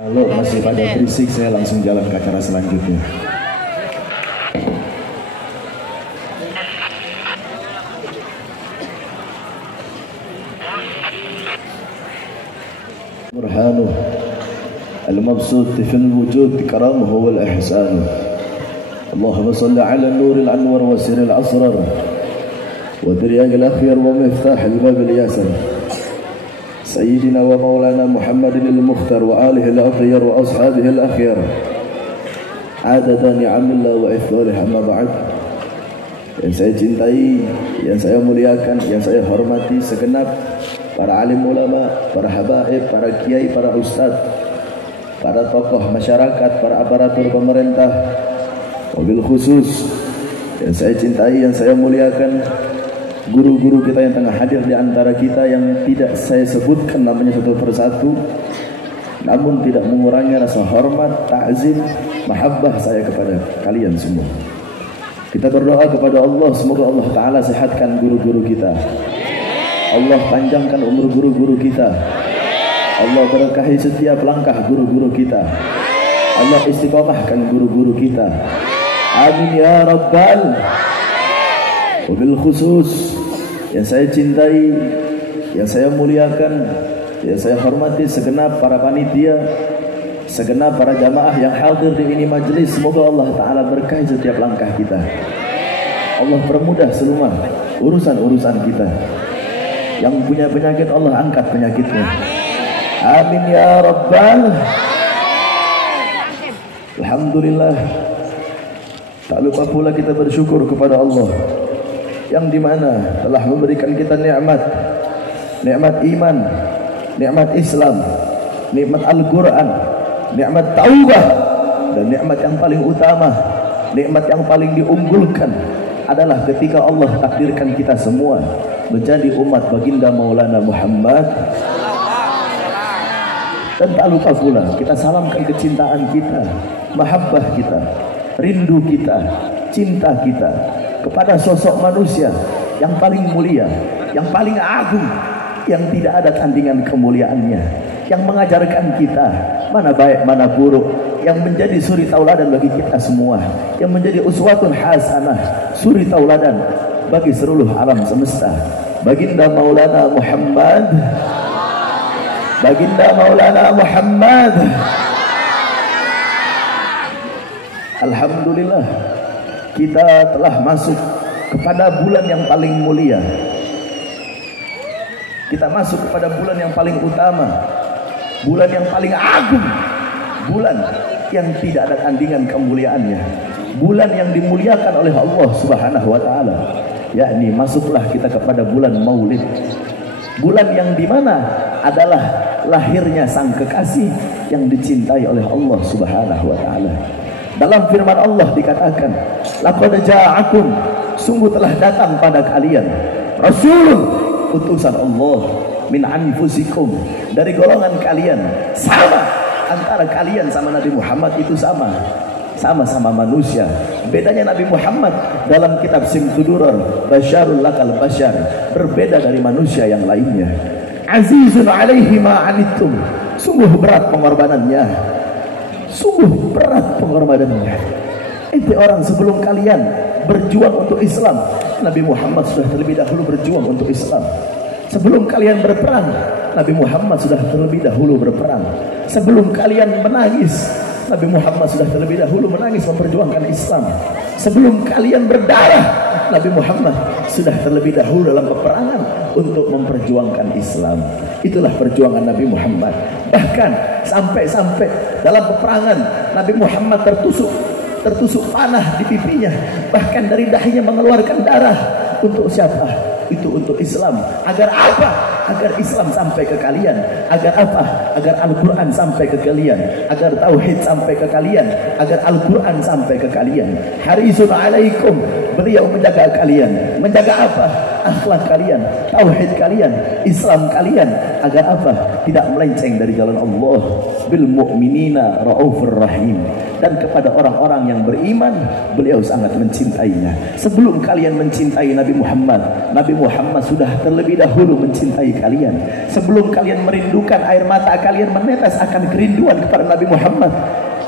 Kalau masih pada berisik, saya langsung jalan ke acara selanjutnya. Burhanuh al-mabsut fil wujud karamuhu wal ihsan. Allahumma salli ala nuril anwar wa siril asrar wa diryaqil akhyar wa miftahil babil yasar. سيدنا ومولانا محمد المختار وآله الأطيار وأصحابه الأخيار عدد نعم الله وإفضاله. أما بعد, yang saya cintai, yang saya muliakan, yang saya hormati segenap para alim ulama, para habaib, para kiai, para ustadz, para tokoh masyarakat, para aparatur pemerintah, wabil khusus yang saya cintai, yang saya muliakan, guru-guru kita yang tengah hadir di antara kita yang tidak saya sebutkan namanya satu persatu, namun tidak mengurangi rasa hormat, ta'zim, mahabbah saya kepada kalian semua. Kita berdoa kepada Allah, semoga Allah Ta'ala sehatkan guru-guru kita, Allah panjangkan umur guru-guru kita, Allah berkahi setiap langkah guru-guru kita, Allah istiqomahkan guru-guru kita. Amin ya Rabbal. Wabil khusus yang saya cintai, yang saya muliakan, yang saya hormati segenap para panitia, segenap para jamaah yang hadir di ini majelis, semoga Allah Ta'ala berkahi setiap langkah kita, Allah permudah seluruh urusan-urusan kita. Yang punya penyakit Allah angkat penyakitnya. Amin ya Rabbal. Alhamdulillah. Tak lupa pula kita bersyukur kepada Allah yang dimana telah memberikan kita nikmat iman, nikmat Islam, nikmat Al-Quran, nikmat taubah, dan nikmat yang paling utama, nikmat yang paling diunggulkan adalah ketika Allah takdirkan kita semua menjadi umat baginda Maulana Muhammad. Dan tak lupa pula kita salamkan kecintaan kita, mahabbah kita, rindu kita, cinta kita kepada sosok manusia yang paling mulia, yang paling agung, yang tidak ada tandingan kemuliaannya, yang mengajarkan kita mana baik mana buruk, yang menjadi suri tauladan bagi kita semua, yang menjadi uswatun hasanah, suri tauladan bagi seluruh alam semesta, baginda Maulana Muhammad, baginda Maulana Muhammad. Alhamdulillah, kita telah masuk kepada bulan yang paling mulia. Kita masuk kepada bulan yang paling utama, bulan yang paling agung, bulan yang tidak ada tandingan kemuliaannya, bulan yang dimuliakan oleh Allah Subhanahu wa Ta'ala. Yakni masuklah kita kepada bulan Maulid, bulan yang dimana adalah lahirnya sang kekasih yang dicintai oleh Allah Subhanahu wa Ta'ala. Dalam firman Allah dikatakan, laqad ja'akum, sungguh telah datang pada kalian rasul, utusan Allah, min anfusikum, dari golongan kalian, sama antara kalian sama Nabi Muhammad itu sama-sama manusia. Bedanya Nabi Muhammad dalam kitab Simtudurar, basyarul lakal basyar, berbeda dari manusia yang lainnya. Azizun alaihi ma anittum, sungguh berat pengorbanannya, sungguh berat pengorbanannya. Itu orang sebelum kalian berjuang untuk Islam, Nabi Muhammad sudah terlebih dahulu berjuang untuk Islam. Sebelum kalian berperang, Nabi Muhammad sudah terlebih dahulu berperang. Sebelum kalian menangis, Nabi Muhammad sudah terlebih dahulu menangis memperjuangkan Islam. Sebelum kalian berdarah, Nabi Muhammad sudah terlebih dahulu dalam peperangan untuk memperjuangkan Islam. Itulah perjuangan Nabi Muhammad. Bahkan sampai-sampai dalam peperangan Nabi Muhammad tertusuk panah di pipinya, bahkan dari dahinya mengeluarkan darah. Untuk siapa? Itu untuk Islam. Agar apa? Agar Islam sampai ke kalian. Agar apa? Agar Al-Quran sampai ke kalian, agar Tauhid sampai ke kalian, agar Al-Quran sampai ke kalian. Harisun alaikum, beliau menjaga kalian. Menjaga apa? Akhlak kalian, Tauhid kalian, Islam kalian. Agar apa? Tidak melenceng dari jalan Allah. Bil mu'minina ra'ufur rahim. Dan kepada orang-orang yang beriman, beliau sangat mencintainya. Sebelum kalian mencintai Nabi Muhammad, Nabi Muhammad sudah terlebih dahulu mencintai kalian. Sebelum kalian merindukan, air mata kalian menetes akan kerinduan kepada Nabi Muhammad.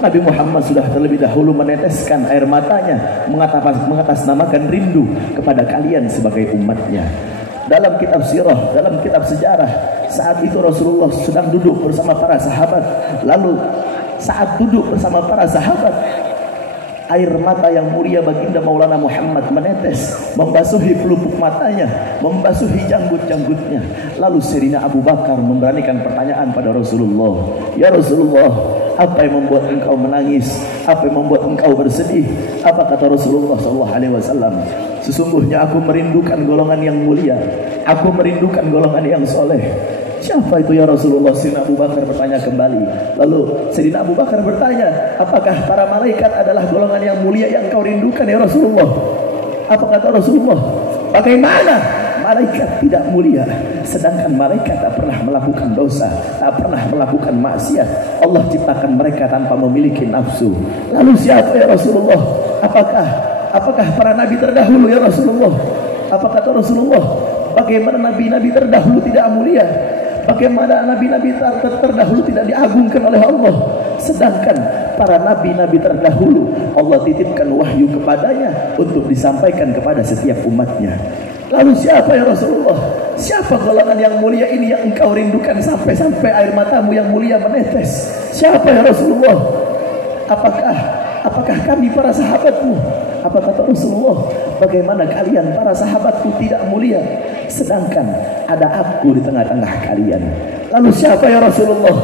Nabi Muhammad sudah terlebih dahulu meneteskan air matanya, mengatasnamakan rindu kepada kalian sebagai umatnya. Dalam kitab sirah, dalam kitab sejarah, saat itu Rasulullah sedang duduk bersama para sahabat. Lalu saat duduk bersama para sahabat, air mata yang mulia baginda Maulana Muhammad menetes, membasuhi pelupuk matanya, membasuhi janggut-janggutnya. Lalu Sayyidina Abu Bakar memberanikan pertanyaan pada Rasulullah, "Ya Rasulullah, apa yang membuat engkau menangis? Apa yang membuat engkau bersedih?" Apa kata Rasulullah SAW? "Sesungguhnya aku merindukan golongan yang mulia, aku merindukan golongan yang soleh." "Siapa itu ya Rasulullah?" Sayyidina Abu Bakar bertanya kembali. Lalu Sayyidina Abu Bakar bertanya, "Apakah para malaikat adalah golongan yang mulia yang kau rindukan ya Rasulullah?" Apa kata Rasulullah? "Bagaimana malaikat tidak mulia, sedangkan malaikat tak pernah melakukan dosa, tak pernah melakukan maksiat. Allah ciptakan mereka tanpa memiliki nafsu." "Lalu siapa ya Rasulullah? Apakah para nabi terdahulu ya Rasulullah?" Apa kata Rasulullah? "Bagaimana nabi-nabi terdahulu tidak mulia? Bagaimana nabi-nabi terdahulu tidak diagungkan oleh Allah? Sedangkan para nabi-nabi terdahulu Allah titipkan wahyu kepadanya untuk disampaikan kepada setiap umatnya." "Lalu siapa ya Rasulullah? Siapa golongan yang mulia ini yang engkau rindukan sampai-sampai air matamu yang mulia menetes? Siapa ya Rasulullah? Apakah kami para sahabatmu?" Apa kata Rasulullah? "Bagaimana kalian para sahabatku tidak mulia, sedangkan ada aku di tengah-tengah kalian." "Lalu siapa ya Rasulullah?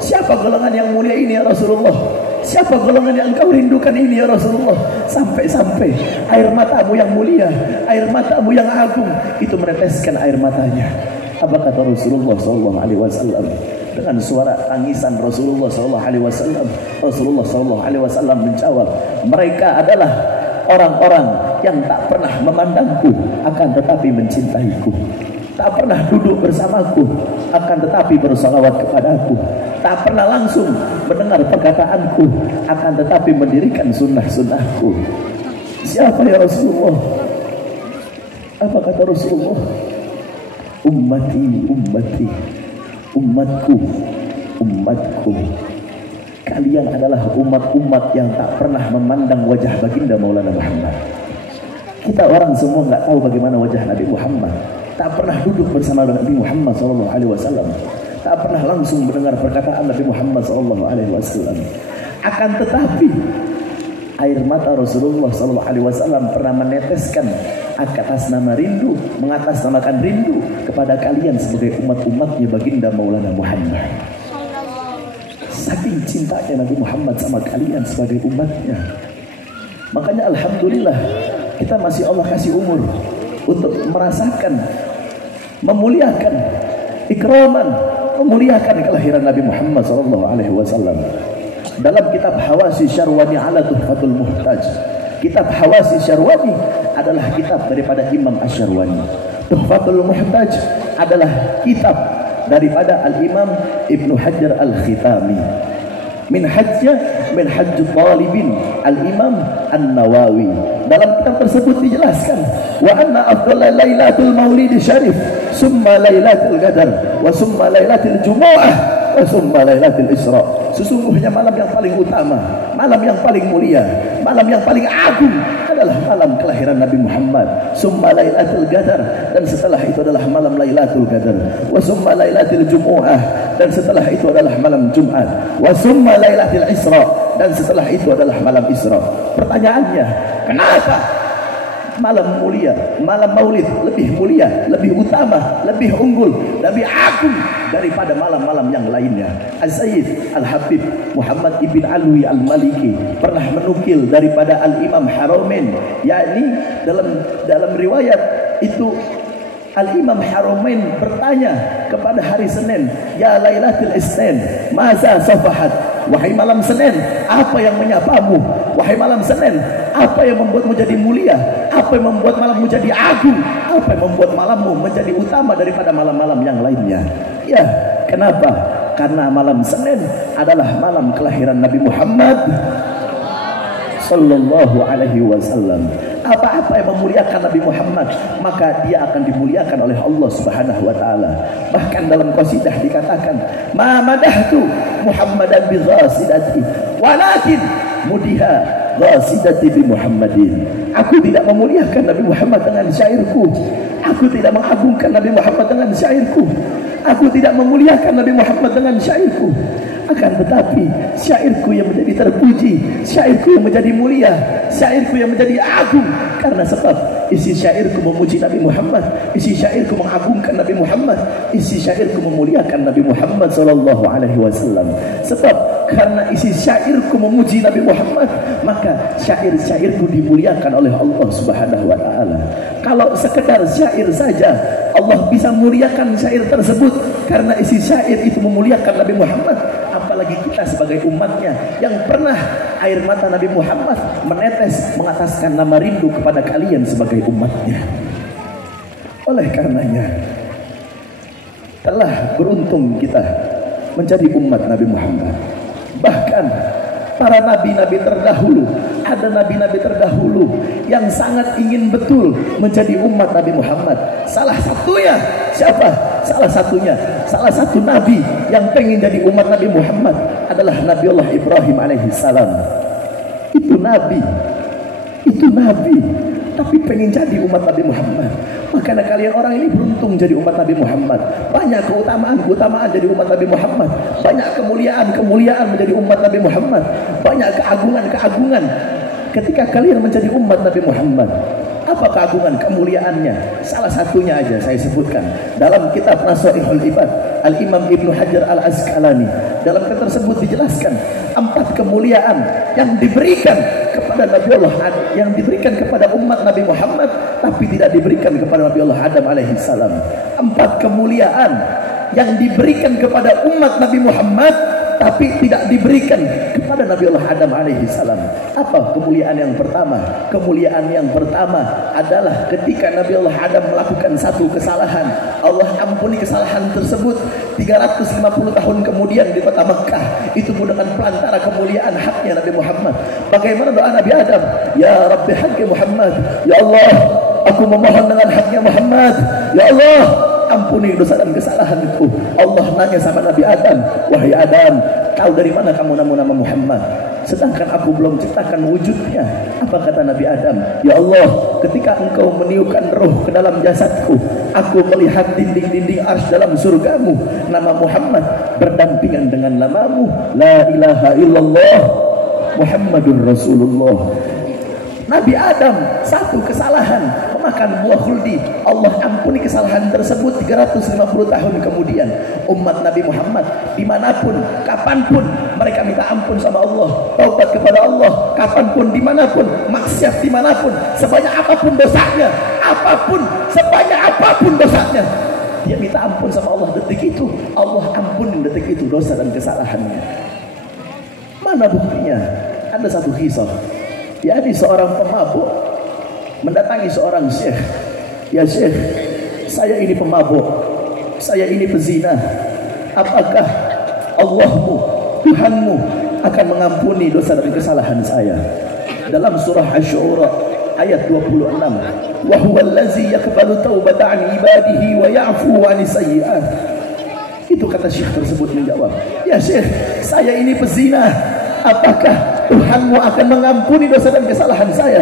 Siapa golongan yang mulia ini ya Rasulullah? Siapa golongan yang engkau rindukan ini ya Rasulullah? Sampai-sampai air matamu yang mulia, air matamu yang agung itu meneteskan air matanya." Apa kata Rasulullah SAW? Dengan suara tangisan Rasulullah SAW, Rasulullah SAW menjawab, "Mereka adalah orang-orang yang tak pernah memandangku akan tetapi mencintaiku, tak pernah duduk bersamaku akan tetapi bersalawat kepadaku, tak pernah langsung mendengar perkataanku akan tetapi mendirikan sunnah-sunnahku." Siapa ya Rasulullah? Apa kata Rasulullah? "Ummati, ummati, umatku, umatku." Kalian adalah umat-umat yang tak pernah memandang wajah baginda Maulana Muhammad. Kita orang semua nggak tahu bagaimana wajah Nabi Muhammad, tak pernah duduk bersama Nabi Muhammad SAW, tak pernah langsung mendengar perkataan Nabi Muhammad SAW. Akan tetapi air mata Rasulullah SAW pernah meneteskan atas nama rindu, mengatasnamakan rindu kepada kalian sebagai umat-umatnya baginda Maulana Muhammad. Saking cintanya Nabi Muhammad sama kalian sebagai umatnya. Makanya alhamdulillah kita masih Allah kasih umur untuk merasakan, memuliakan, ikraman, memuliakan kelahiran Nabi Muhammad SAW. Dalam kitab Hawasi Syarwani ala Tuhfatul Muhtaj, kitab Hawasi Syarwani adalah kitab daripada Imam Asyarwani. Tuhfatul Muhtaj adalah kitab daripada Al-Imam Ibnu Hajar Al-Khitami. Min hajj talibin Al-Imam An-Nawawi. Dalam kitab tersebut dijelaskan, wa anna afdal lailatul maulid syarif summa lailatul qadar wa summa lailatul jumu'ah wa summa lailatul isra. Sesungguhnya malam yang paling utama, malam yang paling mulia, malam yang paling agung adalah malam kelahiran Nabi Muhammad. Summa lailatul qadar, dan setelah itu adalah malam lailatul qadar. Wa summa lailatul jumu'ah, dan setelah itu adalah malam Jumat. Wa summa lailatul isra, dan setelah itu adalah malam Isra. Pertanyaannya, kenapa malam mulia, malam maulid lebih mulia, lebih utama, lebih unggul, lebih agung daripada malam-malam yang lainnya? Az-Sayyid Al-Habib Muhammad Ibn Alwi Al-Maliki pernah menukil daripada Al-Imam Haramain, yakni dalam riwayat itu Al-Imam Haramain bertanya kepada hari Senin, "Ya Lailatul Isnin, maza safahat?" Wahai malam Senin, apa yang menyapamu? Wahai malam Senin, apa yang membuatmu jadi mulia? Apa yang membuat malammu jadi agung? Apa yang membuat malammu menjadi utama daripada malam-malam yang lainnya? Ya, kenapa? Karena malam Senin adalah malam kelahiran Nabi Muhammad sallallahu alaihi wasallam. Apa-apa yang memuliakan Nabi Muhammad, maka dia akan dimuliakan oleh Allah Subhanahu wa taala. Bahkan dalam qasidah dikatakan, "Ma madahtu Muhammadan bi ghasidati, walakin mudiha ghasidati bi Muhammadin." Aku tidak memuliakan Nabi Muhammad dengan syairku. Aku tidak mengagungkan Nabi Muhammad dengan syairku. Aku tidak memuliakan Nabi Muhammad dengan syairku. Akan tetapi syairku yang menjadi terpuji, syairku yang menjadi mulia, syairku yang menjadi agung, karena sebab isi syairku memuji Nabi Muhammad, isi syairku mengagungkan Nabi Muhammad, isi syairku memuliakan Nabi Muhammad sallallahu alaihi wasallam. Sebab karena isi syairku memuji Nabi Muhammad, maka syair-syairku dimuliakan oleh Allah Subhanahu wa taala. Kalau sekedar syair saja, Allah bisa muliakan syair tersebut karena isi syair itu memuliakan Nabi Muhammad. Apalagi kita sebagai umatnya yang pernah air mata Nabi Muhammad menetes mengataskan nama rindu kepada kalian sebagai umatnya. Oleh karenanya telah beruntung kita menjadi umat Nabi Muhammad. Bahkan para nabi-nabi terdahulu, ada nabi-nabi terdahulu yang sangat ingin betul menjadi umat Nabi Muhammad. Salah satunya siapa? Salah satu nabi yang pengen jadi umat Nabi Muhammad adalah Nabiullah Ibrahim alaihissalam. Itu nabi, tapi pengen jadi umat Nabi Muhammad. Makanya kalian orang ini beruntung jadi umat Nabi Muhammad. Banyak keutamaan jadi umat Nabi Muhammad. Banyak kemuliaan menjadi umat Nabi Muhammad. Banyak keagungan ketika kalian menjadi umat Nabi Muhammad. Apa keagungan kemuliaannya? Salah satunya aja saya sebutkan dalam kitab Nasaihul Ibad, Al-Imam Ibnu Hajar Al-Asqalani. Dalam kitab tersebut dijelaskan 4 kemuliaan yang diberikan kepada Nabiullah Adam, yang diberikan kepada umat Nabi Muhammad tapi tidak diberikan kepada Nabiullah Adam alaihi salam. 4 kemuliaan yang diberikan kepada umat Nabi Muhammad tapi tidak diberikan kepada Nabiullah Adam alaihi salam. Apa kemuliaan yang pertama? Kemuliaan yang pertama adalah ketika Nabiullah Adam melakukan satu kesalahan, Allah ampuni kesalahan tersebut 350 tahun kemudian di kota Mekah. Itu merupakan pelantara kemuliaan haknya Nabi Muhammad. Bagaimana doa Nabi Adam? Ya Rabbi haqqi Muhammad, ya Allah, aku memohon dengan haknya Muhammad, ya Allah, ampuni dosa dan kesalahan itu. Allah nanya sama Nabi Adam, wahai Adam, tahu dari mana kamu nama Muhammad? Sedangkan aku belum ciptakan wujudnya. Apa kata Nabi Adam? Ya Allah, ketika engkau meniupkan roh ke dalam jasadku, aku melihat dinding-dinding arsy dalam surgamu. Nama Muhammad berdampingan dengan namamu. La ilaha illallah Muhammadur Rasulullah. Nabi Adam satu kesalahan, memakan buah khuldi. Allah ampuni kesalahan tersebut 350 tahun kemudian. Umat Nabi Muhammad dimanapun, kapanpun mereka minta ampun sama Allah, taubat kepada Allah, kapanpun, dimanapun, maksiat dimanapun, sebanyak apapun dosanya, sebanyak apapun dosanya, dia minta ampun sama Allah detik itu. Allah ampuni detik itu dosa dan kesalahannya. Mana buktinya? Ada satu kisah. Jadi seorang pemabuk mendatangi seorang syekh. Ya syekh, saya ini pemabuk, saya ini pezina. Apakah Allahmu, Tuhanmu akan mengampuni dosa dan kesalahan saya? Dalam surah Asy-Syu'ara ayat 26, wa huwallazi yaqbalu taubata an ibadihi wa ya'fu 'anis sayyi'at. Itu kata syekh tersebut menjawab, ya syekh, saya ini pezina. Apakah Tuhanmu akan mengampuni dosa dan kesalahan saya?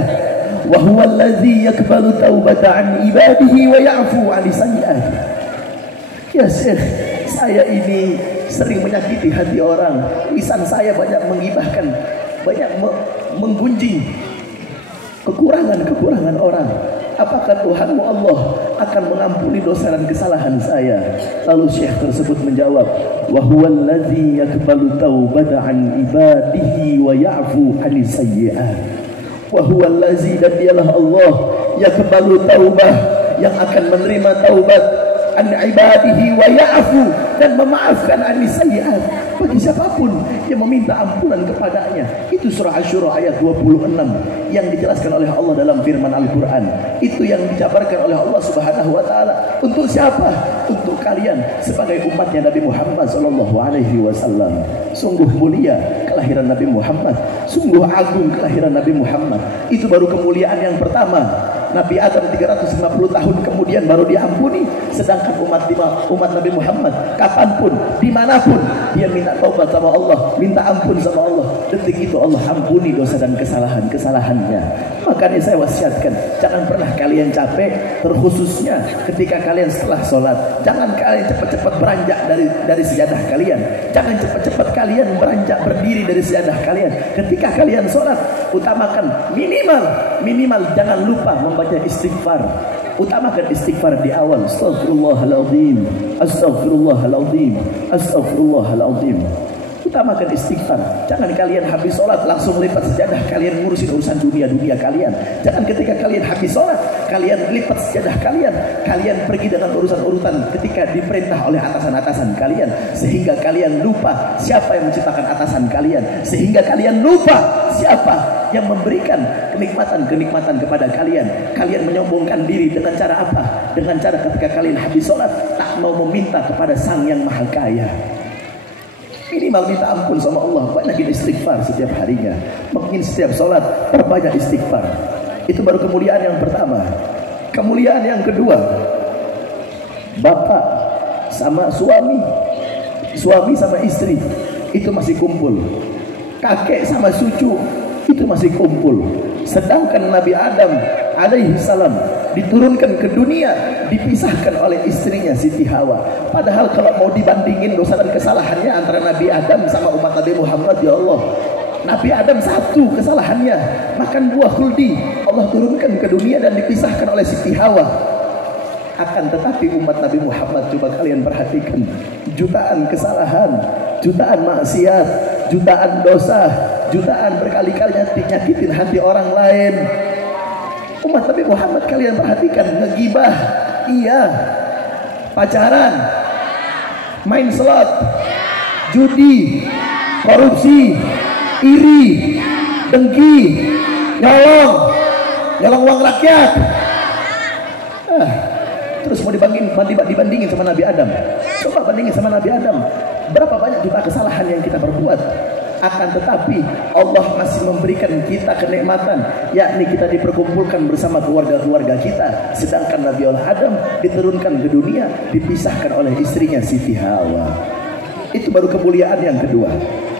Wa huwallazi yaqbalu taubata an ibadihi wa ya'fu 'anis sayyi'at. Ya syekh, saya ini sering menyakiti hati orang. Lisan saya banyak menggibahkan, banyak menggunjing kekurangan orang. Apakah Tuhanmu Allah akan mengampuni dosa dan kesalahan saya? Lalu syekh tersebut menjawab, wa huwallazi yaqbalu taubata an ibadihi wa ya'fu 'anis sayyi'at. Wa huwallazi, dan dialah Allah, yaqbalu taubah, yang akan menerima taubat an ibadihi wa ya'fu, dan memaafkan anis sayyi'at bagi siapapun yang meminta ampunan kepadanya. Itu surah Asy-Syura ayat 26 yang dijelaskan oleh Allah dalam firman Al-Quran. Itu yang dijabarkan oleh Allah Subhanahu wa taala. Untuk siapa? Untuk kalian sebagai umatnya Nabi Muhammad sallallahu alaihi wasallam. Sungguh mulia kelahiran Nabi Muhammad, sungguh agung kelahiran Nabi Muhammad. Itu baru kemuliaan yang pertama. Nabi Adam 350 tahun kemudian baru diampuni, sedangkan umat Nabi Muhammad kapanpun, dimanapun dia minta taubat sama Allah, minta ampun sama Allah, detik itu Allah ampuni dosa dan kesalahannya. Makanya saya wasiatkan, jangan pernah kalian capek, terkhususnya ketika kalian setelah sholat. Jangan kalian cepat-cepat beranjak dari sejadah kalian, jangan cepat-cepat kalian beranjak berdiri dari sejadah kalian. Ketika kalian sholat, utamakan minimal jangan lupa membaca istighfar. Utamakan istighfar di awal. Astaghfirullahaladzim, astaghfirullahaladzim, astaghfirullahaladzim. Utamakan istighfar. Jangan kalian habis sholat langsung lipat sejadah, kalian ngurusin urusan dunia kalian. Jangan ketika kalian habis sholat kalian lipat sejadah kalian pergi dengan urusan-urutan ketika diperintah oleh atasan-atasan kalian, sehingga kalian lupa siapa yang menciptakan atasan kalian, sehingga kalian lupa siapa yang memberikan kenikmatan kepada kalian. Kalian menyombongkan diri dengan cara apa? Dengan cara ketika kalian habis sholat tak mau meminta kepada Sang yang Maha Kaya. Minimal minta ampun sama Allah, banyakin istighfar setiap harinya. Mungkin setiap sholat perbanyak istighfar. Itu baru kemuliaan yang pertama. Kemuliaan yang kedua, bapak sama suami sama istri itu masih kumpul. Kakek sama cucu itu masih kumpul. Sedangkan Nabi Adam alaihi salam diturunkan ke dunia, dipisahkan oleh istrinya Siti Hawa. Padahal kalau mau dibandingin dosa dan kesalahannya antara Nabi Adam sama umat Nabi Muhammad, ya Allah, Nabi Adam satu kesalahannya, makan buah khuldi, Allah turunkan ke dunia dan dipisahkan oleh Siti Hawa. Akan tetapi umat Nabi Muhammad, coba kalian perhatikan, jutaan kesalahan, jutaan maksiat, jutaan dosa, jutaan berkali-kali nyakitin hati orang lain. Umat Nabi Muhammad kalian perhatikan, ngegibah, iya, pacaran, main slot, judi, korupsi, iri, dengki, nyolong uang rakyat. Terus mau dibandingin sama Nabi Adam. Coba bandingin sama Nabi Adam, berapa banyak juta kesalahan yang kita perbuat. Akan tetapi Allah masih memberikan kita kenikmatan, yakni kita diperkumpulkan bersama keluarga-keluarga kita. Sedangkan Nabi Allah Adam diturunkan ke dunia, dipisahkan oleh istrinya Siti Hawa. Itu baru kemuliaan yang kedua.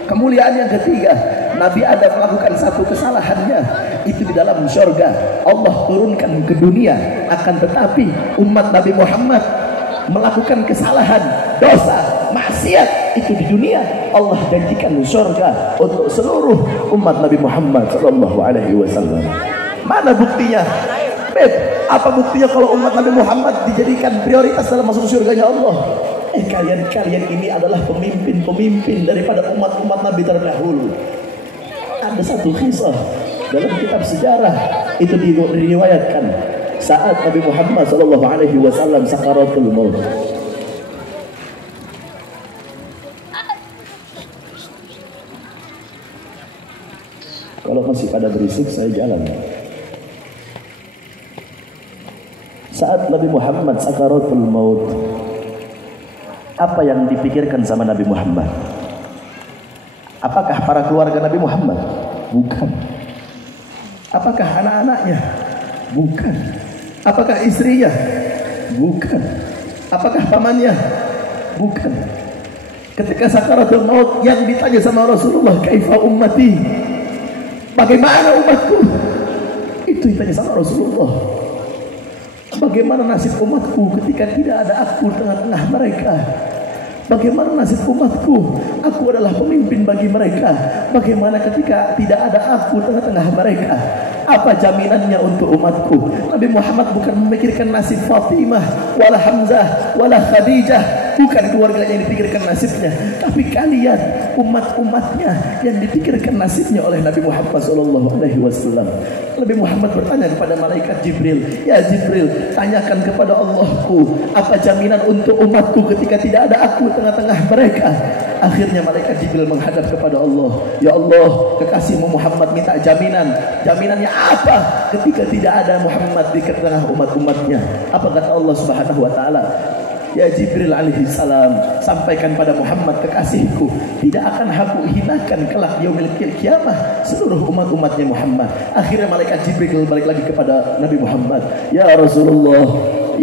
Kemuliaan yang ketiga, Nabi Adam melakukan satu kesalahannya, itu di dalam surga Allah turunkan ke dunia. Akan tetapi umat Nabi Muhammad melakukan kesalahan, dosa, maksiat, itu di dunia Allah janjikan surga untuk seluruh umat Nabi Muhammad sallallahu alaihi wasallam. Mana buktinya? Apa buktinya kalau umat Nabi Muhammad dijadikan prioritas dalam masuk surganya Allah? Kalian ini adalah pemimpin daripada umat-umat Nabi terdahulu. Ada satu kisah dalam kitab sejarah, itu diriwayatkan saat Nabi Muhammad sallallahu alaihi wasallam sakaratul maut. Kalau masih pada berisik saya jalan. Saat Nabi Muhammad sakaratul maut, apa yang dipikirkan sama Nabi Muhammad? Apakah para keluarga Nabi Muhammad? Bukan. Apakah anak-anaknya? Bukan. Apakah istrinya? Bukan. Apakah pamannya? Bukan. Ketika sakaratul maut yang ditanya sama Rasulullah, kaifa ummati? Bagaimana umatku? Itu ditanya sama Rasulullah. Bagaimana nasib umatku ketika tidak ada aku tengah-tengah mereka? Bagaimana nasib umatku? Aku adalah pemimpin bagi mereka. Bagaimana ketika tidak ada aku tengah-tengah mereka? Apa jaminannya untuk umatku? Nabi Muhammad bukan memikirkan nasib Fatimah, wala Hamzah, wala Khadijah, bukan keluarganya yang dipikirkan nasibnya, tapi kalian umat-umatnya yang dipikirkan nasibnya oleh Nabi Muhammad SAW. Nabi Muhammad bertanya kepada malaikat Jibril, ya Jibril, tanyakan kepada Allahku, apa jaminan untuk umatku ketika tidak ada aku tengah-tengah mereka. Akhirnya malaikat Jibril menghadap kepada Allah, ya Allah, kekasihmu Muhammad minta jaminan. Jaminannya apa ketika tidak ada Muhammad di tengah umat-umatnya? Apa kata Allah Subhanahu wa taala? Ya Jibril alaihi salam, sampaikan pada Muhammad kekasihku, tidak akan aku hinakan kelak yaumil kiamah seluruh umat-umatnya Muhammad. Akhirnya malaikat Jibril balik lagi kepada Nabi Muhammad, ya Rasulullah,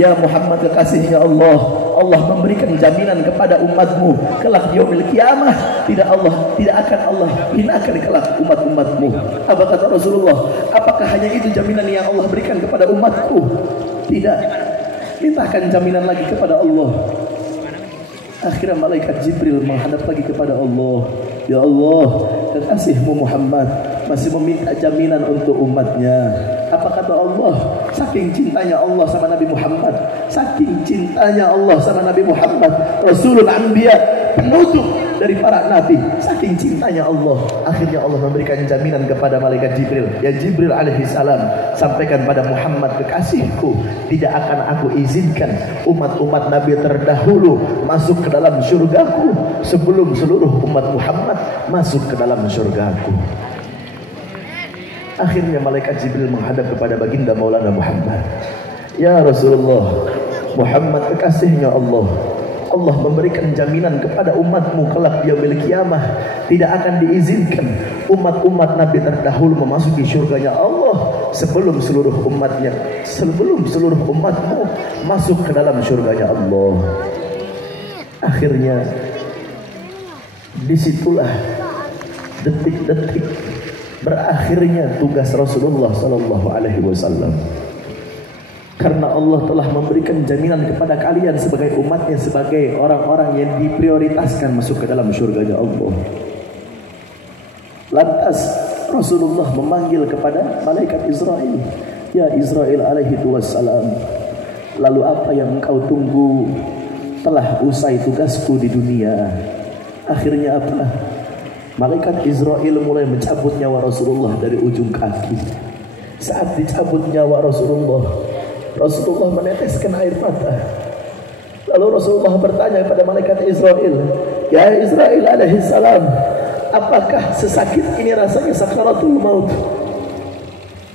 ya Muhammad kekasihnya Allah, Allah memberikan jaminan kepada umatmu kelak yaumil kiamah, tidak akan Allah hinakan kelak umat-umatmu. Apa kata Rasulullah? Apakah hanya itu jaminan yang Allah berikan kepada umatku? Tidak. Mintakan jaminan lagi kepada Allah. Akhirnya malaikat Jibril menghadap lagi kepada Allah, ya Allah, kekasihmu Muhammad masih meminta jaminan untuk umatnya. Apa kata Allah? Saking cintanya Allah sama Nabi Muhammad, saking cintanya Allah sama Nabi Muhammad, Rasulul Anbiya, penutup dari para nabi, saking cintanya Allah, akhirnya Allah memberikan jaminan kepada malaikat Jibril, ya Jibril alaihi salam, sampaikan pada Muhammad kekasihku, tidak akan aku izinkan umat-umat nabi terdahulu masuk ke dalam surgaku sebelum seluruh umat Muhammad masuk ke dalam surgaku. Akhirnya malaikat Jibril menghadap kepada baginda Maulana Muhammad, ya Rasulullah, Muhammad kekasihnya Allah, Allah memberikan jaminan kepada umatmu kelak yaumil kiamah tidak akan diizinkan umat-umat nabi terdahulu memasuki surganya Allah sebelum seluruh umatmu masuk ke dalam surganya Allah. Akhirnya disitulah detik-detik berakhirnya tugas Rasulullah Sallallahu Alaihi Wasallam. Karena Allah telah memberikan jaminan kepada kalian sebagai umatnya, sebagai orang-orang yang diprioritaskan masuk ke dalam surganya Allah. Lantas Rasulullah memanggil kepada malaikat Israel, ya Israel alaihi wassalam, lalu apa yang engkau tunggu? Telah usai tugasku di dunia. Akhirnya apa? Malaikat Israel mulai mencabut nyawa Rasulullah dari ujung kaki. Saat dicabut nyawa Rasulullah meneteskan air mata. Lalu Rasulullah bertanya kepada malaikat Israel, ya Israel alaihi salam, apakah sesakit ini rasanya sakaratul maut?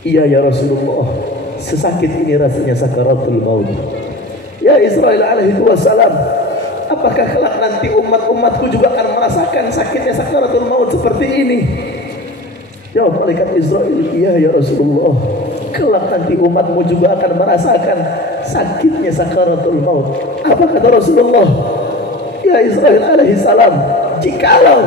Iya ya Rasulullah, sesakit ini rasanya sakaratul maut. Ya Israel alaihi wassalam, apakah kelak nanti umat-umatku juga akan merasakan sakitnya sakaratul maut seperti ini? Jawab malaikat Israel, iya ya Rasulullah, kelak nanti umatmu juga akan merasakan sakitnya sakaratul maut. Apa kata Rasulullah? Ya Israel alaihi salam, jikalau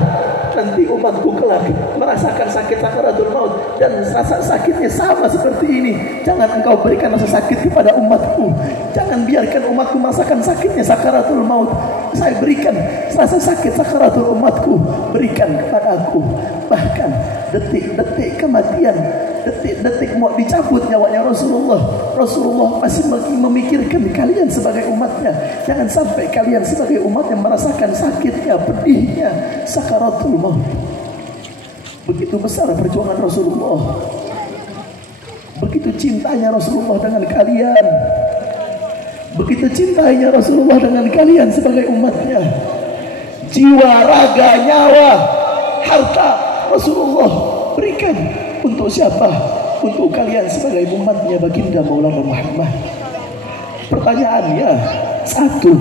nanti umatku kelak merasakan sakit sakaratul maut dan rasa sakitnya sama seperti ini, jangan engkau berikan rasa sakit kepada umatku. Jangan biarkan umatku merasakan sakitnya sakaratul maut. Saya berikan rasa sakit sakaratul umatku, berikan kepada aku. Bahkan detik-detik kematian, detik-detik mau dicabut nyawanya Rasulullah masih memikirkan kalian sebagai umatnya. Jangan sampai kalian sebagai umat yang merasakan sakitnya, pedihnya sakaratul maut. Begitu besar perjuangan Rasulullah, begitu cintanya Rasulullah dengan kalian, begitu cintanya Rasulullah dengan kalian sebagai umatnya. Jiwa, raga, nyawa, harta Rasulullah berikan untuk siapa? Untuk kalian sebagai umatnya baginda Maulana Muhammad. Pertanyaannya satu,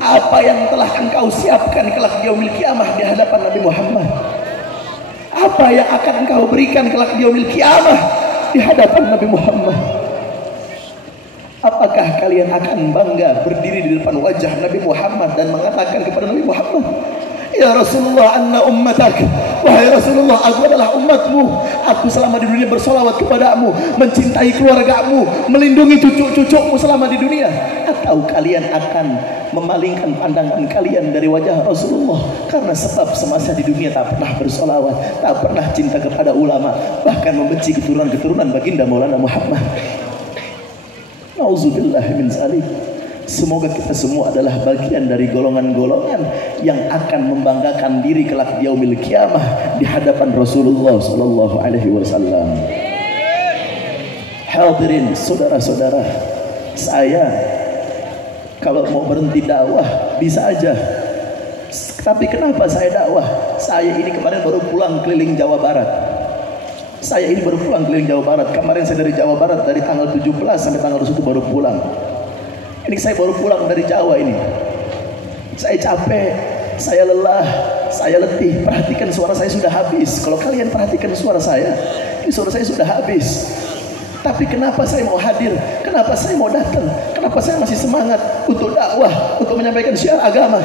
apa yang telah engkau siapkan kelak yaumil kiamah di hadapan Nabi Muhammad? Apa yang akan engkau berikan kelak yaumil kiamah di hadapan Nabi Muhammad? Apakah kalian akan bangga berdiri di depan wajah Nabi Muhammad dan mengatakan kepada Nabi Muhammad, ya Rasulullah, anna ummatak, wahai Rasulullah, aku adalah umatmu, aku selama di dunia bersolawat kepadamu, mencintai keluargamu, melindungi cucu-cucumu selama di dunia? Atau kalian akan memalingkan pandangan kalian dari wajah Rasulullah karena sebab semasa di dunia tak pernah bersolawat, tak pernah cinta kepada ulama, bahkan membenci keturunan-keturunan baginda Maulana Muhammad? Nauzubillah min zalik. Semoga kita semua adalah bagian dari golongan-golongan yang akan membanggakan diri kelak di yaumil qiyamah di hadapan Rasulullah sallallahu alaihi wasallam. Hadirin saudara-saudara, saya kalau mau berhenti dakwah bisa aja. Tapi kenapa saya dakwah? Saya ini kemarin baru pulang keliling Jawa Barat. Kemarin saya dari Jawa Barat dari tanggal 17 sampai tanggal 1 baru pulang. Ini saya baru pulang dari Jawa ini. Saya capek, saya lelah, saya letih. Perhatikan suara saya sudah habis. Kalau kalian perhatikan suara saya, ini suara saya sudah habis. Tapi kenapa saya mau hadir? Kenapa saya mau datang? Kenapa saya masih semangat untuk dakwah, untuk menyampaikan syiar agama?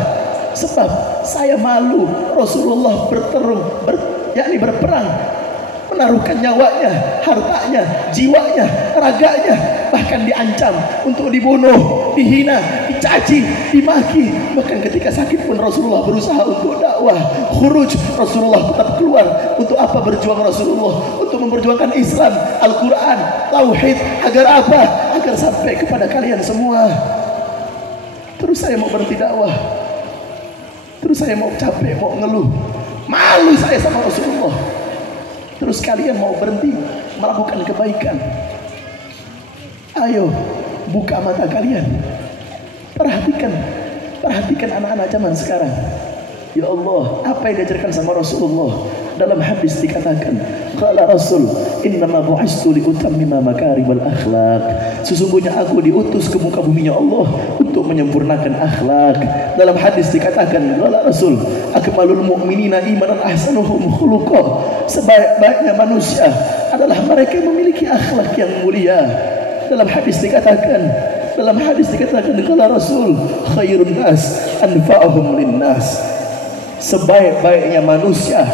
Sebab saya malu Rasulullah berperang, menaruhkan nyawanya, hartanya, jiwanya, raganya, bahkan diancam untuk dibunuh, dihina, dicaci, dimaki. Bahkan ketika sakit pun Rasulullah berusaha untuk dakwah. Khuruj, Rasulullah tetap keluar. Untuk apa berjuang Rasulullah? Untuk memperjuangkan Islam, Al-Quran, Tauhid. Agar apa? Agar sampai kepada kalian semua. Terus saya mau berhenti dakwah, terus saya mau capek, mau ngeluh, malu saya sama Rasulullah. Terus kalian mau berhenti melakukan kebaikan. Ayo buka mata kalian, perhatikan anak-anak zaman sekarang. Ya Allah, apa yang diajarkan sama Rasulullah? Dalam hadis dikatakan, qala Rasul, innama bu'istu liutammima makarimal akhlak. Sesungguhnya aku diutus ke muka buminya Allah untuk menyempurnakan akhlak. Dalam hadis dikatakan, qala Rasul, akmalul mu'minina imanan ahsanuhum khuluqa. Sebaik-baiknya manusia adalah mereka yang memiliki akhlak yang mulia. Dalam hadis dikatakan, qala Rasul, khairun nas anfa'uhum linnas. Sebaik-baiknya manusia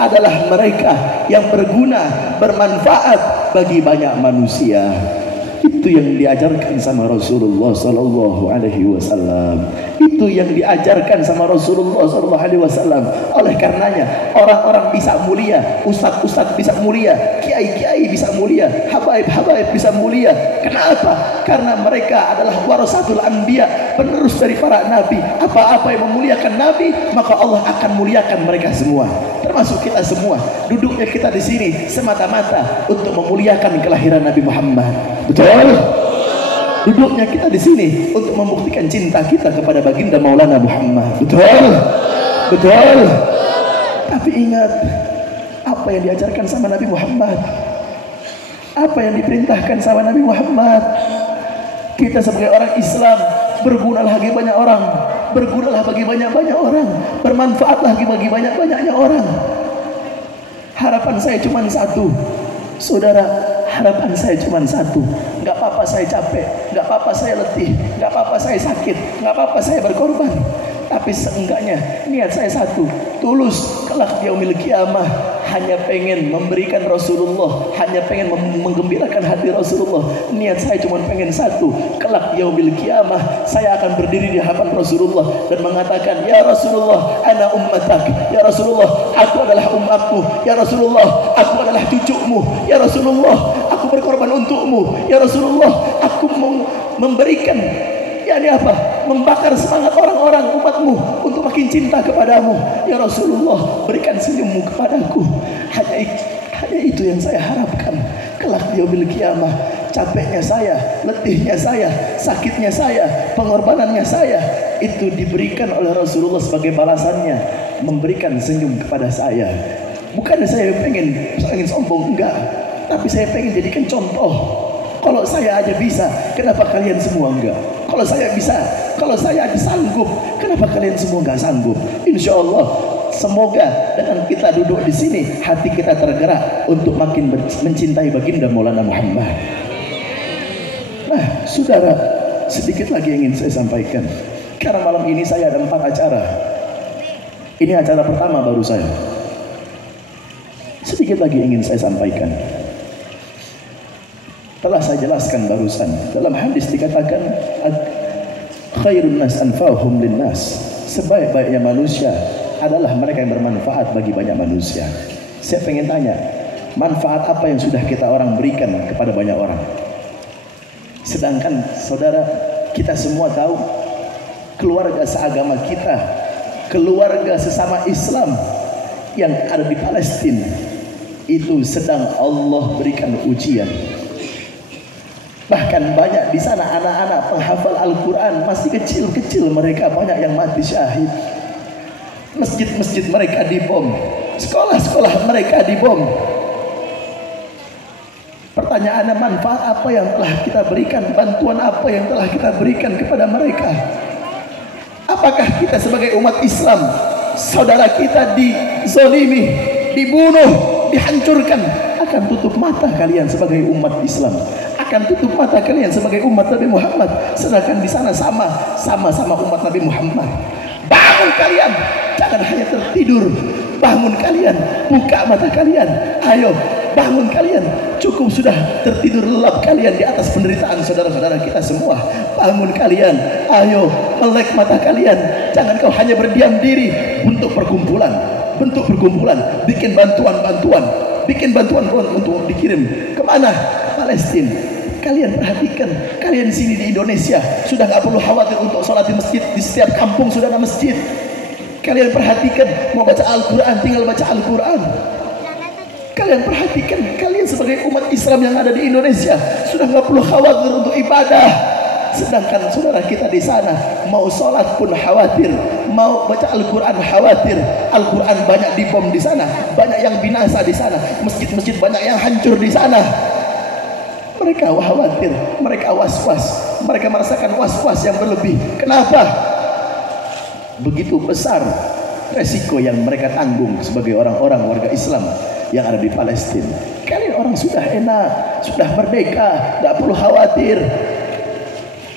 adalah mereka yang berguna, bermanfaat bagi banyak manusia. Itu yang diajarkan sama Rasulullah sallallahu alaihi wasallam. Itu yang diajarkan sama Rasulullah sallallahu alaihi wasallam. Oleh karenanya orang-orang bisa mulia, ustaz-ustaz bisa mulia, kiai-kiai bisa mulia, habaib-habaib bisa mulia. Kenapa? Karena mereka adalah warasatul anbiya, penerus dari para nabi. Apa-apa yang memuliakan nabi, maka Allah akan muliakan mereka semua. Termasuk kita semua. Duduknya kita di sini semata-mata untuk memuliakan kelahiran Nabi Muhammad. Betul? Duduknya kita di sini untuk membuktikan cinta kita kepada baginda Maulana Muhammad. Betul? Betul? Tapi ingat, apa yang diajarkan sama Nabi Muhammad, apa yang diperintahkan sama Nabi Muhammad. Kita sebagai orang Islam, bergunalah bagi banyak orang, bergunalah bagi banyak-banyak orang, bermanfaatlah bagi banyak-banyaknya orang. Harapan saya cuma satu, saudara. Harapan saya cuma satu. Gak apa-apa saya capek, gak apa-apa saya letih, gak apa-apa saya sakit, gak apa-apa saya berkorban. Tapi seenggaknya niat saya satu, tulus kelak yaumil qiyamah, hanya pengen memberikan Rasulullah, hanya pengen menggembirakan hati Rasulullah. Niat saya cuma pengen satu, kelak yaumil qiyamah saya akan berdiri di hadapan Rasulullah dan mengatakan, ya Rasulullah, ana ummatak. Ya Rasulullah, aku adalah umatmu. Ya Rasulullah, aku adalah cucumu. Ya Rasulullah, aku berkorban untukmu. Ya Rasulullah, aku mau memberikan, yakni apa? Membakar semangat orang-orang umatmu untuk makin cinta kepadamu. Ya Rasulullah, berikan senyummu kepadaku. Hanya itu yang saya harapkan. Kelak yaumil qiyamah, capeknya saya, letihnya saya, sakitnya saya, pengorbanannya saya, itu diberikan oleh Rasulullah sebagai balasannya, memberikan senyum kepada saya. Bukan saya pengen sombong, enggak, tapi saya pengen jadikan contoh. Kalau saya aja bisa, kenapa kalian semua enggak? Kalau saya bisa, kalau saya aja sanggup, kenapa kalian semua enggak sanggup? Insya Allah, semoga dengan kita duduk di sini, hati kita tergerak untuk makin mencintai baginda Maulana Muhammad. Nah, saudara, sedikit lagi ingin saya sampaikan. Karena malam ini saya ada 4 acara. Ini acara pertama baru saya. Sedikit lagi ingin saya sampaikan. Telah saya jelaskan barusan. Dalam hadis dikatakan, khairun nas anfa'uhum linnas. Sebaik-baiknya manusia adalah mereka yang bermanfaat bagi banyak manusia. Saya pengen tanya, manfaat apa yang sudah kita orang berikan kepada banyak orang? Sedangkan saudara, kita semua tahu keluarga seagama kita, keluarga sesama Islam yang ada di Palestina itu sedang Allah berikan ujian. Bahkan banyak di sana anak-anak penghafal Al-Quran masih kecil-kecil, mereka banyak yang mati syahid. Masjid-masjid mereka dibom, sekolah-sekolah mereka dibom. Pertanyaannya, manfaat apa yang telah kita berikan, bantuan apa yang telah kita berikan kepada mereka? Apakah kita sebagai umat Islam, saudara kita dizalimi, dibunuh, dihancurkan, akan tutup mata kalian sebagai umat Islam, akan tutup mata kalian sebagai umat Nabi Muhammad, sedangkan di sana sama-sama umat Nabi Muhammad. Bangun kalian, jangan hanya tertidur. Bangun kalian, buka mata kalian. Ayo, bangun kalian. Cukup sudah tertidur lelap kalian di atas penderitaan saudara-saudara kita semua. Bangun kalian, ayo melek mata kalian. Jangan kau hanya berdiam diri. Bentuk perkumpulan, bikin bantuan untuk dikirim kemana? Palestina. Kalian perhatikan, kalian di sini di Indonesia sudah nggak perlu khawatir untuk sholat di masjid. Di setiap kampung sudah ada masjid. Kalian perhatikan, mau baca Al-Quran tinggal baca Al-Quran. Kalian perhatikan, kalian sebagai umat Islam yang ada di Indonesia sudah nggak perlu khawatir untuk ibadah. Sedangkan saudara kita di sana mau sholat pun khawatir, mau baca Al-Quran khawatir. Al-Quran banyak dibom di sana, banyak yang binasa di sana, masjid-masjid banyak yang hancur di sana. Mereka khawatir, mereka was-was, mereka merasakan was-was yang berlebih. Kenapa? Begitu besar resiko yang mereka tanggung sebagai orang-orang warga Islam yang ada di Palestina. Kalian orang sudah enak, sudah merdeka, nggak perlu khawatir,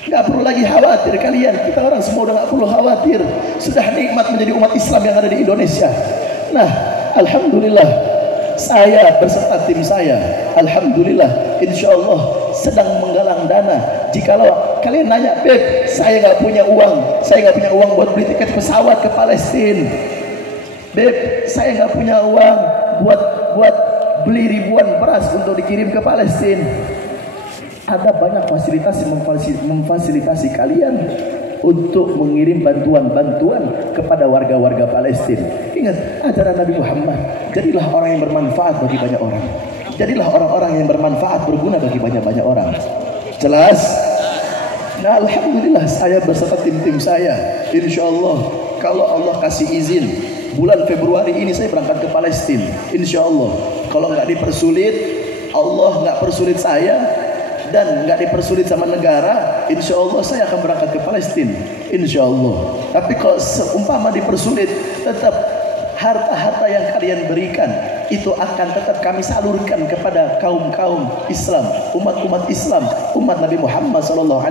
nggak perlu lagi khawatir kalian. Kita orang semua udah nggak perlu khawatir, sudah nikmat menjadi umat Islam yang ada di Indonesia. Nah, alhamdulillah, saya beserta tim saya, alhamdulillah, insya Allah sedang menggalang dana. Jikalau kalian nanya, Beb, saya nggak punya uang buat beli tiket pesawat ke Palestina. Beb, saya nggak punya uang buat beli ribuan beras untuk dikirim ke Palestina. Ada banyak fasilitas yang memfasilitasi kalian untuk mengirim bantuan-bantuan kepada warga-warga Palestina. Ingat ajaran Nabi Muhammad, jadilah orang yang bermanfaat bagi banyak orang. Jadilah orang-orang yang bermanfaat, berguna bagi banyak-banyak orang. Jelas? Nah, alhamdulillah saya beserta tim-tim saya, insya Allah kalau Allah kasih izin bulan Februari ini saya berangkat ke Palestina, insya Allah. Kalau nggak dipersulit, Allah nggak persulit saya dan nggak dipersulit sama negara, insya Allah saya akan berangkat ke Palestina, insya Allah. Tapi kalau seumpama dipersulit, tetap harta-harta yang kalian berikan itu akan tetap kami salurkan kepada kaum-kaum Islam, umat-umat Islam, umat Nabi Muhammad SAW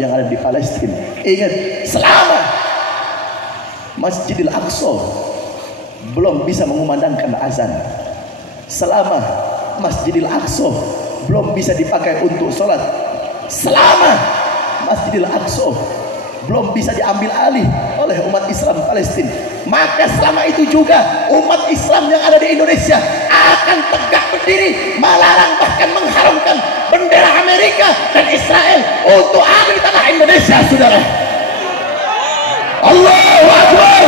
yang ada di Palestina. Ingat, selama Masjidil Aqsa belum bisa mengumandangkan azan, selama Masjidil Aqsa belum bisa dipakai untuk sholat, selama Masjidil Aqsa belum bisa diambil alih oleh umat Islam Palestina, maka selama itu juga umat Islam yang ada di Indonesia akan tegak berdiri melarang bahkan mengharamkan bendera Amerika dan Israel untuk ada di tanah Indonesia, saudara. Allahu Akbar,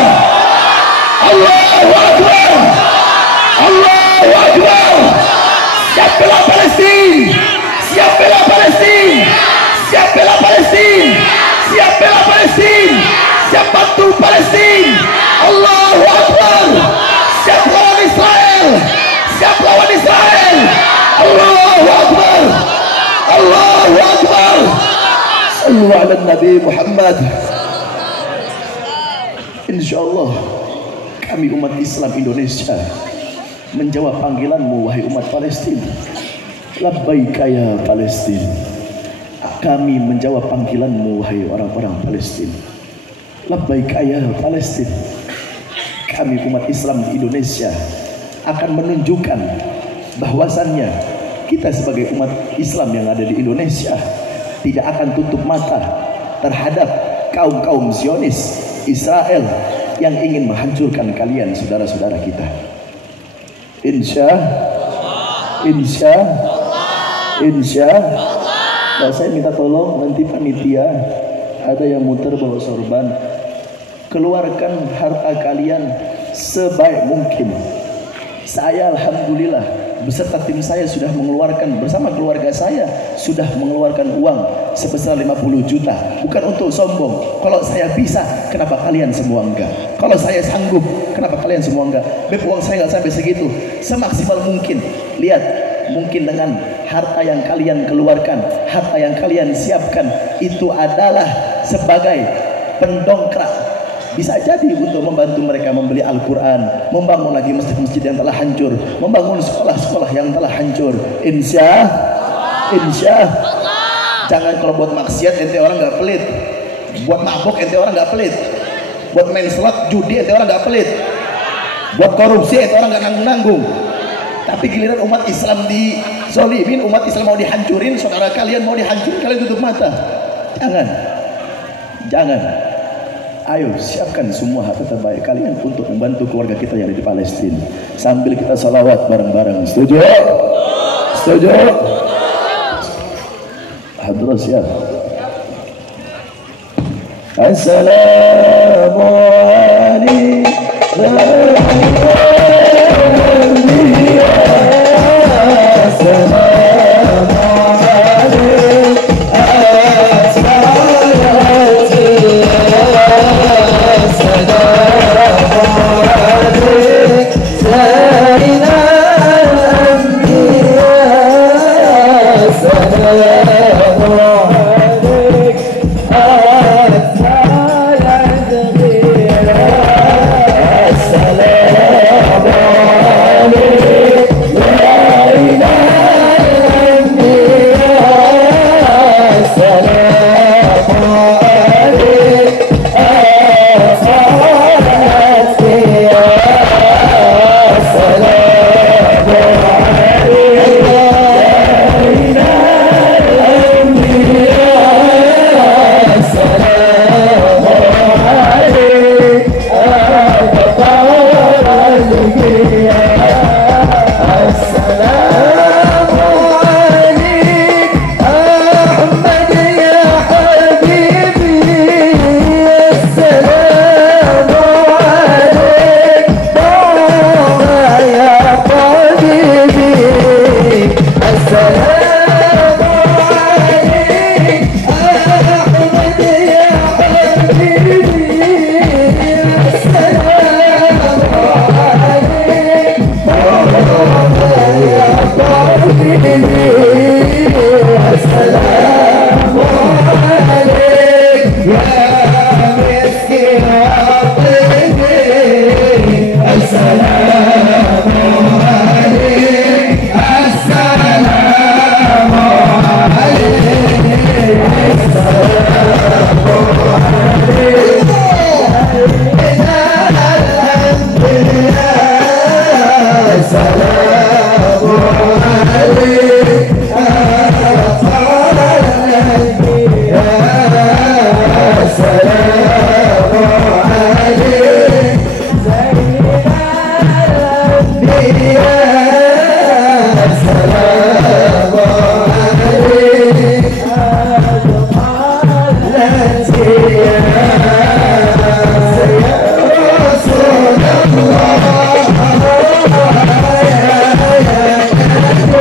Allahu Akbar, Allahu Akbar. Siap bela Palestina, siap bela Palestina, siap bela Palestina, siap bela Palestina, siap bantu Palestina. Allahu Akbar. Siap lawan Israel, siap lawan Israel. Allahu Akbar, Allahu Akbar. Sallu ala Nabi Muhammad. Insyaallah kami umat Islam Indonesia menjawab panggilanmu wahai umat Palestina. Labbaika ya Palestina. Kami menjawab panggilanmu wahai orang-orang Palestina. Labbaika ya Palestina. Kami umat Islam di Indonesia akan menunjukkan bahwasannya kita sebagai umat Islam yang ada di Indonesia tidak akan tutup mata terhadap kaum-kaum Zionis Israel yang ingin menghancurkan kalian, saudara-saudara kita. Insya Nah, saya minta tolong nanti panitia ada yang muter bawa sorban, keluarkan harta kalian sebaik mungkin. Saya alhamdulillah beserta tim saya sudah mengeluarkan, bersama keluarga saya sudah mengeluarkan uang sebesar 50 juta. Bukan untuk sombong. Kalau saya bisa, kenapa kalian semua enggak? Kalau saya sanggup, kenapa kalian semua enggak? Beb, uang saya enggak sampai segitu. Semaksimal mungkin. Lihat, mungkin dengan harta yang kalian keluarkan, harta yang kalian siapkan, itu adalah sebagai pendongkrak, bisa jadi untuk membantu mereka membeli Al-Quran, membangun lagi masjid-masjid yang telah hancur, membangun sekolah-sekolah yang telah hancur. Insya jangan kalau buat maksiat ente orang nggak pelit, buat mabuk ente orang nggak pelit, buat main slot judi ente orang nggak pelit, buat korupsi ente orang nggak nanggung-nanggung. Tapi giliran umat Islam dizolimin, umat Islam mau dihancurin, saudara kalian mau dihancurin, kalian tutup mata. Jangan. Ayo siapkan semua harta terbaik kalian untuk membantu keluarga kita yang ada di Palestina. Sambil kita salawat bareng-bareng. Setuju? Setuju? Hadrat siap. Assalamualaikum.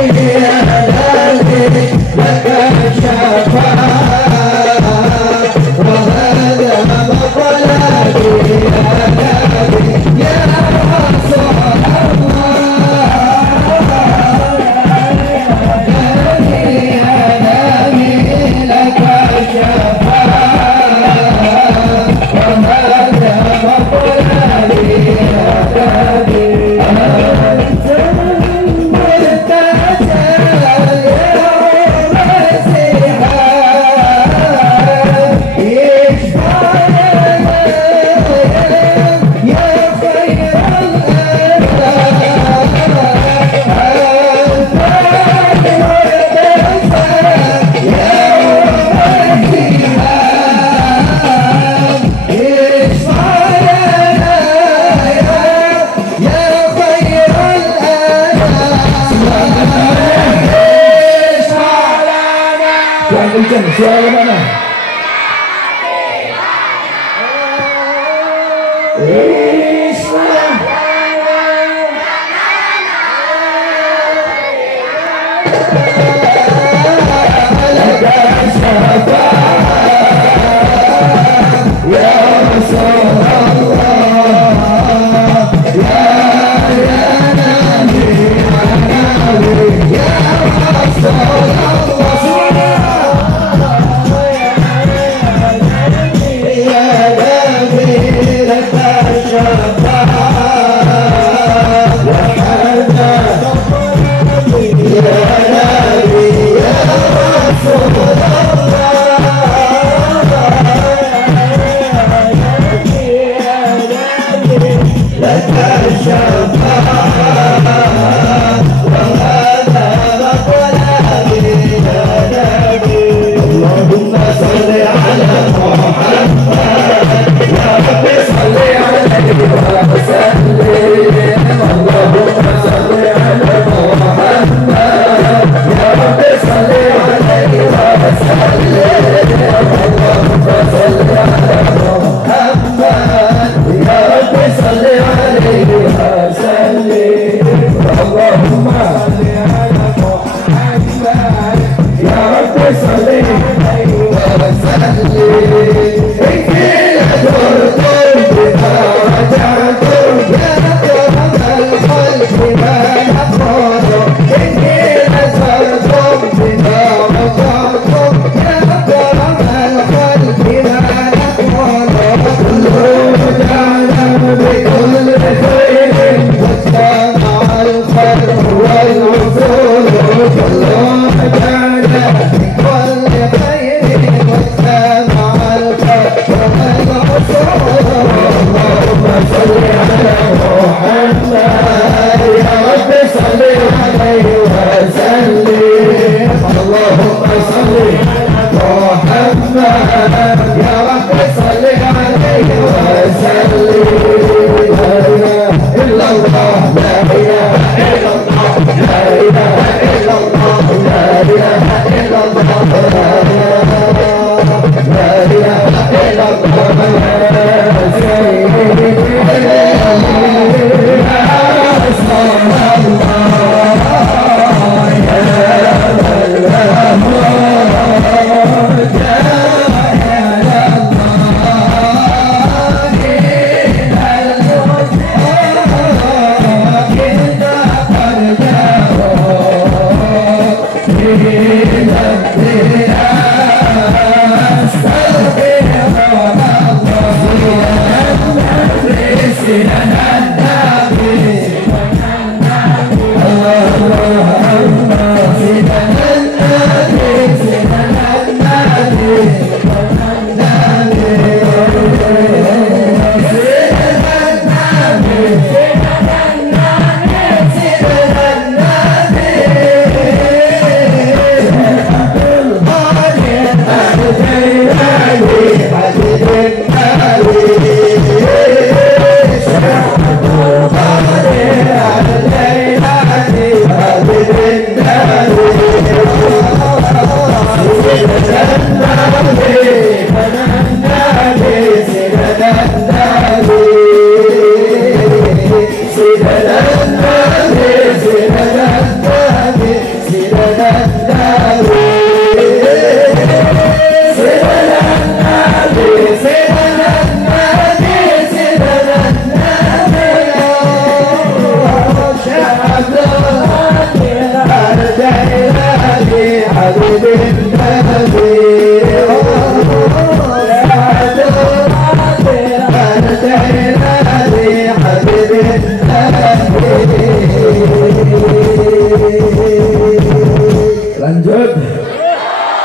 Yeah. hujan, suara mana? Islam. Ya Rasulullah, ya Nabi, ya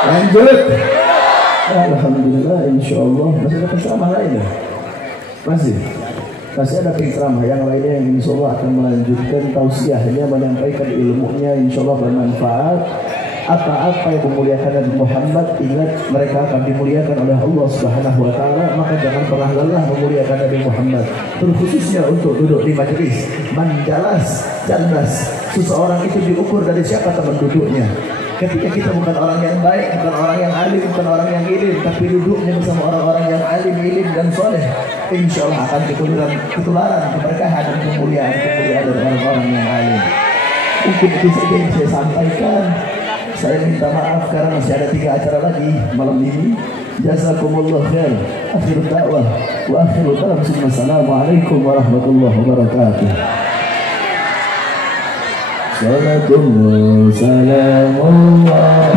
Lanjut. Alhamdulillah, insya Allah masih ada penceramah lain ya? Masih ada penceramah yang lainnya yang insya Allah akan melanjutkan tausiahnya, menyampaikan ilmunya, insya Allah bermanfaat. Apa-apa yang memuliakan Nabi Muhammad, ingat mereka akan dimuliakan oleh Allah Subhanahu wa Ta'ala. Maka jangan pernah lelah memuliakan Nabi Muhammad, terkhususnya untuk duduk di majelis. Manjalas, jalas, seseorang itu diukur dari siapa teman duduknya. Ketika kita bukan orang yang baik, bukan orang yang alim, bukan orang yang ilim, tapi duduknya bersama orang-orang yang alim, ilim dan soleh, insya Allah akan ketularan keberkahan dan kemuliaan dari orang-orang yang alim. Mungkin itu saja yang saya sampaikan. Saya minta maaf karena masih ada 3 acara lagi malam ini. Jazakumullah khair. Akhir dakwah wa akhiru kalam. Assalamualaikum warahmatullahi wabarakatuh. Salatullah salamullah